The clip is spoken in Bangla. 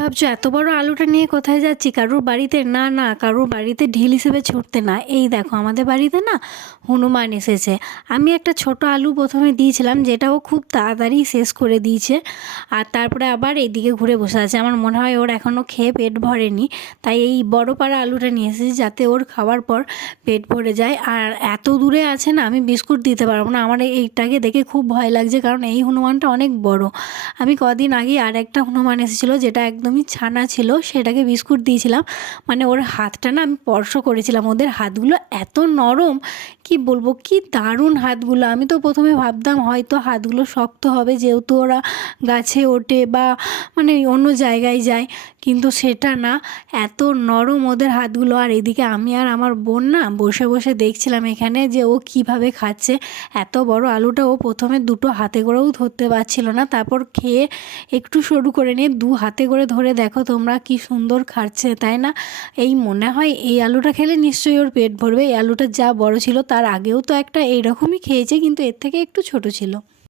ভাবছো এত বড় আলুটা নিয়ে কোথায় যাচ্ছি? কারুর বাড়িতে? না না, কারুর বাড়িতে ঢিল হিসেবে ছুটতে না। এই দেখো আমাদের বাড়িতে না হনুমান এসেছে। আমি একটা ছোট আলু প্রথমে দিয়েছিলাম, যেটা ও খুব তাড়াতাড়ি শেষ করে দিয়েছে, আর তারপরে আবার এইদিকে ঘুরে বসে আছে। আমার মনে হয় ওর এখনও খেয়ে পেট ভরেনি, তাই এই বড় পাড়া আলুটা নিয়ে এসেছি যাতে ওর খাওয়ার পর পেট ভরে যায়। আর এত দূরে আছে না, আমি বিস্কুট দিতে পারবো না। আমার এইটাকে দেখে খুব ভয় লাগছে, কারণ এই হনুমানটা অনেক বড়। আমি কদিন আগে আর একটা হনুমান এসেছিলো যেটা একদমই ছানা ছিল, সেটাকে বিস্কুট দিয়েছিলাম। মানে ওর হাতটা না আমি স্পর্শ করেছিলাম, ওদের হাতগুলো এত নরম, কি বলবো, কি দারুণ হাতগুলো। আমি তো প্রথমে ভাবতাম হয়তো হাতগুলো শক্ত হবে, যেহেতু ওরা গাছে ওঠে বা মানে অন্য জায়গায় যায়, কিন্তু সেটা না, এত নরম ওদের হাতগুলো। আর এদিকে আমি আর আমার বোন না বসে বসে দেখছিলাম এখানে যে ও কিভাবে খাচ্ছে। এত বড় আলুটা ও প্রথমে দুটো হাতে করেও ধরতে পারছিল না, তারপর খেয়ে একটু সরু করে নিয়ে দু হাতে করে ধরে দেখো তোমরা কি সুন্দর খাচ্ছে, তাই না? এই মনে হয় এই আলুটা খেলে নিশ্চয়ই ওর পেট ভরবে। এই আলুটা যা বড় ছিল তার আগেও তো একটা এইরকমই খেয়েছে, কিন্তু এর থেকে একটু ছোট ছিল।